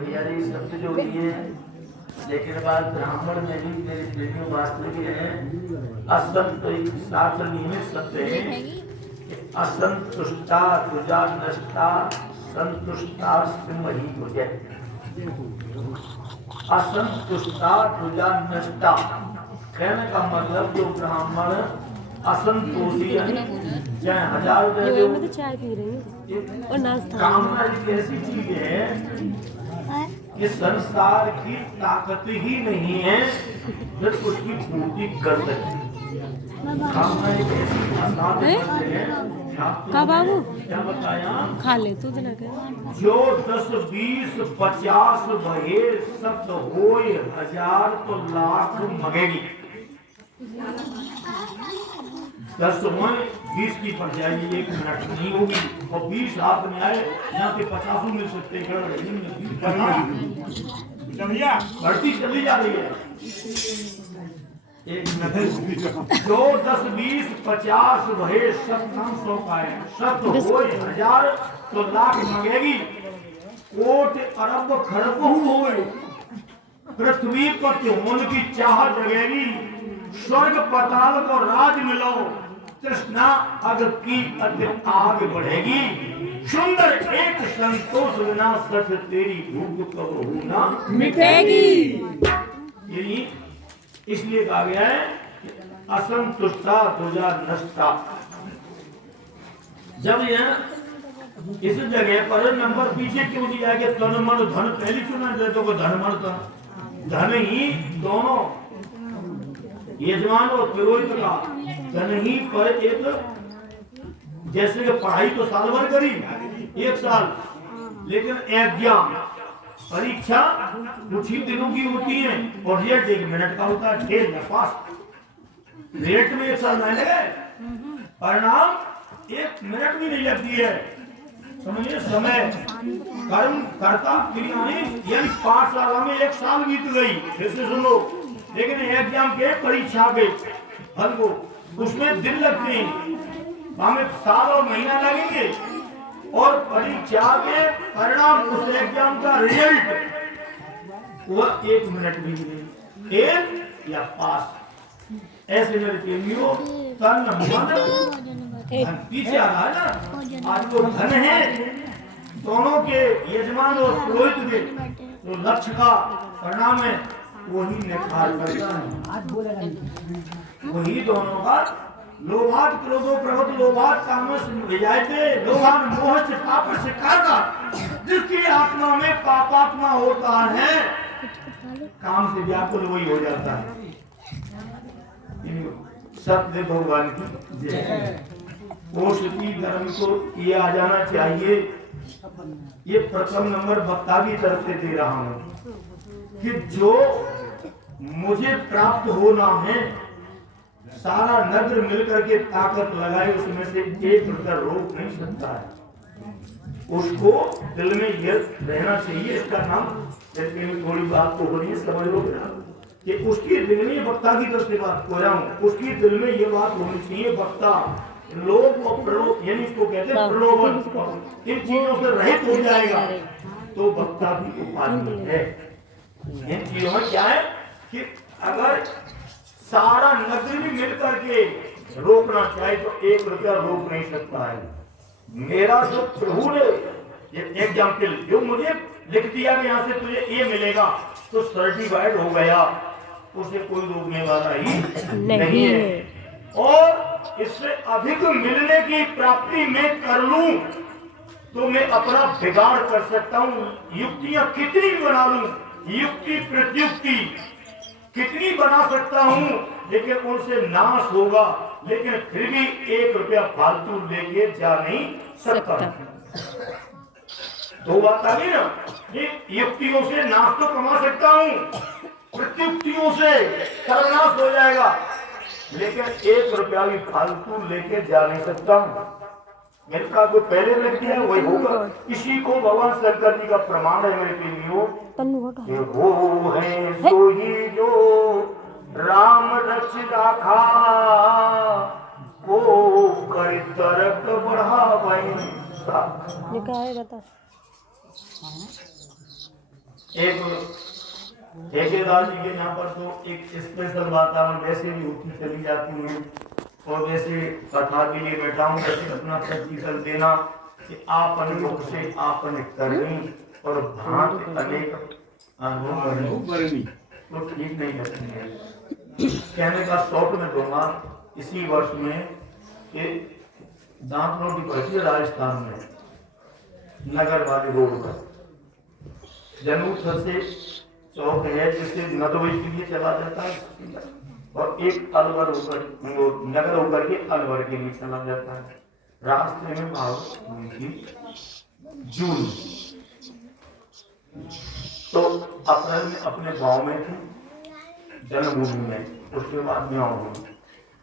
भैया रे शब्द जो ये है, लेकिन बात ब्राह्मण में भी मेरे प्रेमियों वास्तविक है। असंत एक शास्त्र नियमित शब्द है। असंतुष्टा तुझा नष्टा, संतुष्टा सिमही तुझे। असंतुष्टा तुझा नष्टा कहने का मतलब जो ब्राह्मण असंतोषी चाहे 1000 दे दो, मैं तो चाय पी रही हूँ और नाश्ता। कामना एक ऐसी चीज है कि संसार की ताकत ही नहीं है फिर उसकी पूर्ति कर सके। कामना एक ऐसी असाध्य है। का बाबू क्या बताया? खा ले तू तो ना कर। जो 10 20 50 बहे सत होय 1000 तो लाख मगेगी। 10 होय 20 की पड़ जाएगी, 1 मिनट नहीं होगी, और 20 हाथ में आए यहाँ पे 50 मिल सकते हैं। बढ़ती चली जा रही है। 1 मिनट जो 10 20 50 भये सब 100 का है, सब हो 1000 तो लाख मंगेगी, कोट अरब खरब होए, पृथ्वी पर होने की चाह जगेगी, स्वर्ग पाताल को राज मिलो, तृष्णा अग की अति आग बढ़ेगी, सुंदर एक संतोष बिना सठ तेरी भूख कबहू ना मिटेगी। यही इसलिए कहा गया है असंतुष्टा तुझा नष्टा। जब यह इस जगह पर नंबर पीछे क्यों दिया कि तन मन धन पहले चुना जाए तो धन मन का धन ही दोनों यजमान और पुरोहित का धन ही पर एक, जैसे कि पढ़ाई तो साल भर करी 1 साल, लेकिन एग्जाम परीक्षा कुछ ही दिनों की होती है और रिजल्ट 1 मिनट का होता है। फेल या पास, रिजल्ट में 1 साल महीने गए, परिणाम 1 मिनट भी नहीं लगती है। समझिए समय कर्म करता क्रियाएं यानी 5 साल में 1 साल बीत गई। फिर से सुनो, लेकिन एग्जाम के परीक्षा के फल को उसमें दिन लगते हैं, हमें साल और महीना लगेंगे, और परीक्षा के परिणाम उस एग्जाम का रिजल्ट वह 1 मिनट भी नहीं, फेल या पास। ऐसे मेरे प्रेमियों तन मन पीछे आ रहा है ना, आज तो धन है दोनों के यजमान और पुरोहित के जो लक्ष्य का परिणाम है वही निखार करता है, वही दोनों का लोभात क्रोधो प्रवत लोभात कामस विजायते लोभान मोह से पाप से काटा। जिसकी आत्मा में पापात्मा होता है काम से व्याकुल वही हो जाता है। सत्य भगवान की जय। पोषती धर्म को ये आ जाना चाहिए। ये प्रथम नंबर वक्ता की तरफ से दे रहा हूँ कि जो मुझे प्राप्त होना है, सारा नगर मिलकर के ताकत लगाए उसमें से 1 रुपया रोक नहीं सकता है। उसको दिल में ये रहना चाहिए। इसका नाम थोड़ी बात तो हो रही है, समझ लो कि उसकी दिल में वक्ता की तरफ से बात हो रहा हूँ, उसकी दिल में ये बात होनी चाहिए वक्ता लोभ और प्रलोभ यानी इसको कहते हैं प्रलोभन, इन चीजों से रहित हो जाएगा तो वक्ता की उपाधि है। इन चीजों में क्या है कि अगर सारा नगरी मिल करके रोकना चाहे तो 1 रुपया रोक नहीं सकता है। मेरा जो प्रभु ने ये एग्जाम्पल जो मुझे लिख दिया कि यहाँ से तुझे ये मिलेगा तो सर्टिफाइड हो गया, उसे कोई रोकने वाला ही नहीं है। और इससे अधिक मिलने की प्राप्ति में कर लूं तो मैं अपना बिगाड़ कर सकता हूँ। युक्तियां कितनी भी बना लूं, युक्ति प्रत्युक्ति कितनी बना सकता हूँ, लेकिन उनसे नाश होगा, लेकिन फिर भी 1 रुपया फालतू लेके जा नहीं सकता। दो बात आ गई ना, युक्तियों से नाश तो कमा सकता हूँ, प्रत्युक्तियों से सर्वनाश हो जाएगा, लेकिन 1 रुपया भी फालतू लेके जा नहीं सकता हूँ। मेरे का को पहले रख दिया वही होगा। इसी को भगवान शंकर जी का प्रमाण है मेरे प्रेमियों, वो है सोई जो राम रच राखा, वो कर तरक बढ़ावाई। ये क्या है बता। एक ठेकेदार जी के यहाँ पर तो एक स्पेशल वातावरण वैसे भी होती चली जाती है, और वैसे कथा के लिए बैठा हूँ वैसे अपना प्रैक्टिकल देना कि आपन मुख से आपन करनी और भांत अनेक अनुभव करनी तो ठीक नहीं लगती है। कहने का शौक में दूंगा इसी वर्ष में कि दांत रोटी पड़ती है राजस्थान में नगर वाली रोड पर जनूथर से चौक है जिससे नदवे के लिए चला जाता है और एक अलवर होकर नगर होकर के अलवर के लिए चला जाता है। रास्ते में बात हुई थी जून, तो अप्रैल में अपने गांव में थी जन्मभूमि में, उसके बाद में आऊंगा।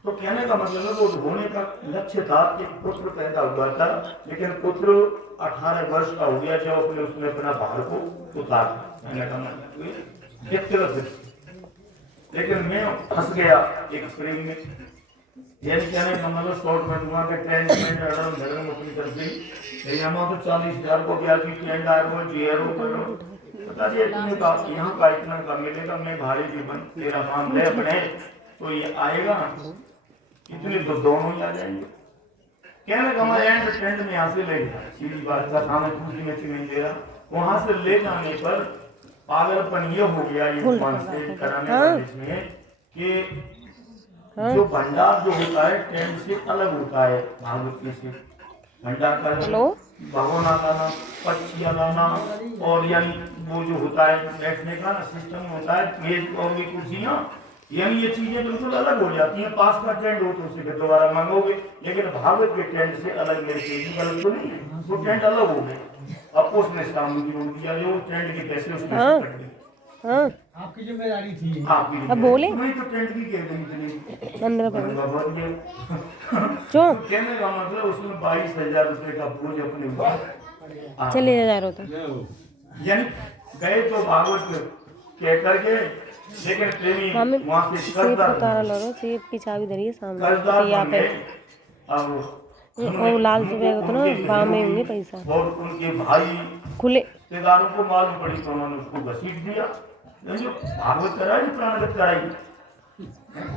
तो कहने का मतलब है वो होने का लक्ष्य था कि पुत्र पैदा हुआ था, लेकिन पुत्र 18 वर्ष का हो गया जब अपने उसने अपना भार को उतारा। कहने का मतलब व्यक्तिगत, लेकिन मैं फंस गया एक प्रेम में। यही कहने का मतलब शॉर्ट में दूंगा कि ट्रेन में अपनी तरफ से यहाँ तो 40,000 को ब्याज की ट्रेन आए वो जीरो करो पता नहीं तुमने कहा यहाँ का इतना का मिलेगा, मैं भारी जीवन तेरा मान ले अपने तो ये आएगा इतने तो दोनों ही आ जाएंगे। कहने का हमारे एंटरटेनमेंट में यहाँ से ले गया सीधी बात का सामने खुशी में नहीं दे रहा, वहां से ले जाने पर पागलपन ये हो गया ये मान से कराने वाले में कि जो भंडार जो होता है टेंट से अलग होता है भागवती से। भंडार का भगोना लाना, पक्षियाँ लाना और यानी वो जो होता है बैठने का सिस्टम होता है मेज और भी कुर्सियाँ, यानी ये चीजें बिल्कुल अलग हो जाती हैं। पास का टेंट हो तो उसे फिर दोबारा मांगोगे, लेकिन भागवत के टेंट से अलग मेरे गलत तो नहीं है, वो टेंट अलग हो गए। अब उसने सामने जोड़ दिया जो टेंट के पैसे उसने कट गए। आपकी जिम्मेदारी थी। अब बोले मैं तो टेंट की कह रही थी अंदर क्यों कहने का मतलब उसमें 22,000 रुपए का बोझ अपने ऊपर चले जा रहे तो यानी गए तो भागवत कह करके, लेकिन प्रेमी वहां से सेब उतारा लो, सेब की चाबी धरी है सामने यहाँ पे। अब वो लाल से बैग होता ना गाँव में होंगे पैसा और उनके भाई खुले रिश्तेदारों को मालूम पड़ी तो उन्होंने उसको घसीट दिया। जो भागवत कराई प्राणगत कराई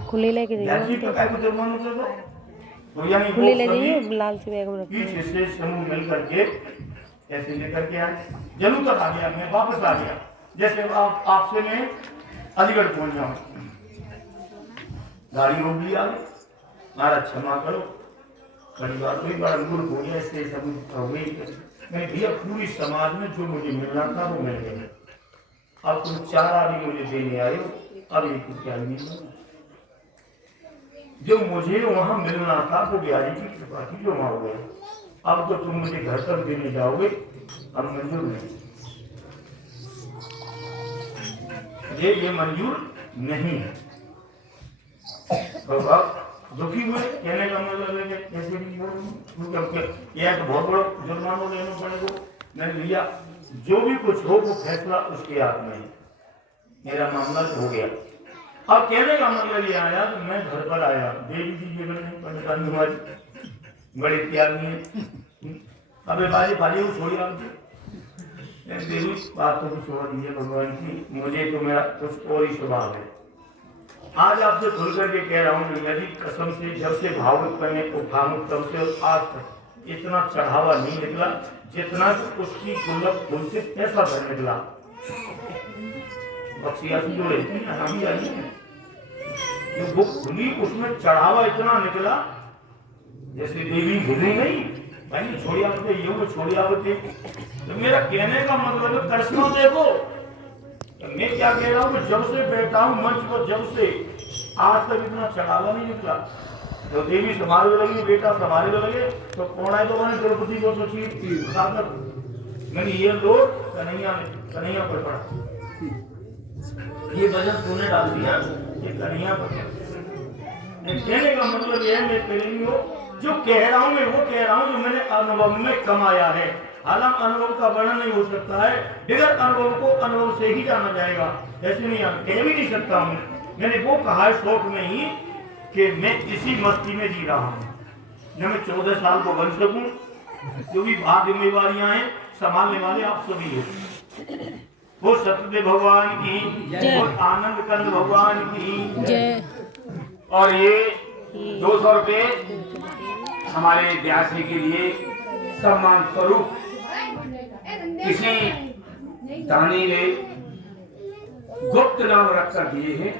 खुले लेके जाइए, तो यानी खुले ले जाइए लाल से बैग में रखिए। पीछे से समूह मिल करके ऐसे लेकर के आए, जरूर तक आ गया, मैं वापस आ गया। जैसे आपसे मैं अलीगढ़ पहुंच जाऊं, गाड़ी रोक लिया, महाराज क्षमा करो परिवार को एक बार मूर्ख हो गया, इससे सब हो गई। मैं भैया पूरी समाज में जो मुझे मिलना था वो मिल गया, अब तुम 4 आदमी मुझे देने आए हो, अब ये कुछ क्या नहीं, जो मुझे वहां मिलना था वो बिहारी की कृपा की जो वहां हो गया। अब तो तुम मुझे घर तक देने जाओगे, अब मंजूर नहीं, ये मंजूर नहीं है। तो अब दुखी हुए, कहने का मतलब है कि कैसे भी यह तो बहुत बड़ा जुर्माना लेना पड़ेगा। मैंने भैया जो भी कुछ हो वो फैसला उसके हाथ में है, मेरा मामला हो गया। अब कहने का मतलब ये आया तो मैं घर पर आया, देवी जी पंडितानी हमारी बड़े त्यागी हैं, अबे बाजी फाली वो छोड़ी आपकी देवी बात तो छोड़ दीजिए भगवान की, मुझे तो मेरा कुछ और ही स्वभाव है। आज आपसे खुल करके कह रहा हूँ यदि कसम से जब से भावुक करने उठाऊं तब से आज तक इतना चढ़ावा नहीं निकला जितना उसकी गुल्लक फूल से पैसा भर निकला। बक्सिया से जो रहती है हरामी आई है, वो खुली उसमें चढ़ावा इतना निकला जैसे देवी घुली नहीं भाई छोड़िया बते ये वो छोड़िया बते। तो मेरा कहने का मतलब है करिश्मा देखो, मैं क्या कह रहा हूँ, जब से बैठा हूँ मंच पर जब से आज तक इतना चढ़ावा नहीं निकला। तो देवी संभालने लगी, बेटा संभालने लगे, तो कौन है तो मैंने द्रौपदी को सोची मैंने ये लोग कन्हैया पर पड़ा, ये वजन तूने डाल दिया, ये कन्हैया पर। कहने का मतलब ये मैं प्रेमी हो जो कह रहा हूँ, मैं वो कह रहा हूँ जो मैंने अनुभव में कमाया है। हालांकि अनुभव का वर्णन नहीं हो सकता है, बगैर अनुभव को अनुभव से ही जाना जाएगा, ऐसे नहीं कह भी नहीं सकता हूँ। मैंने वो कहा है शौक में ही कि मैं इसी मस्ती में जी रहा हूँ, न मैं 14 साल को बन सकूं, जो भी बात जिम्मेवारियां हैं संभालने वाले आप सभी हो। वो सत्यदेव भगवान की, जय। वो आनंद कंद भगवान की जय। और ये 200 रुपये हमारे व्यास जी के लिए सम्मान स्वरूप किसी दानी ने गुप्त नाम रख कर दिए हैं।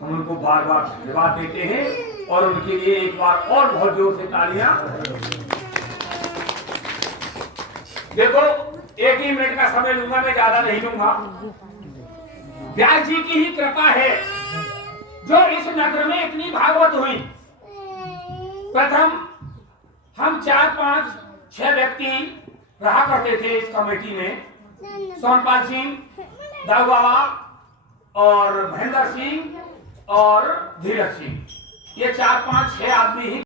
हम उनको बार बार धन्यवाद देते हैं और उनके लिए एक बार और बहुत जोर से तालियां। देखो, एक ही मिनट का समय लूंगा, मैं ज्यादा नहीं लूंगा। व्यास जी की ही कृपा है जो इस नगर में इतनी भागवत हुई। प्रथम हम 4, 5, 6 व्यक्ति रहा करते थे इस कमेटी में। सोनपाल सिंह, दाऊ बाबा और महेंद्र सिंह और धीरज सिंह, ये 4, 5, 6 आदमी ही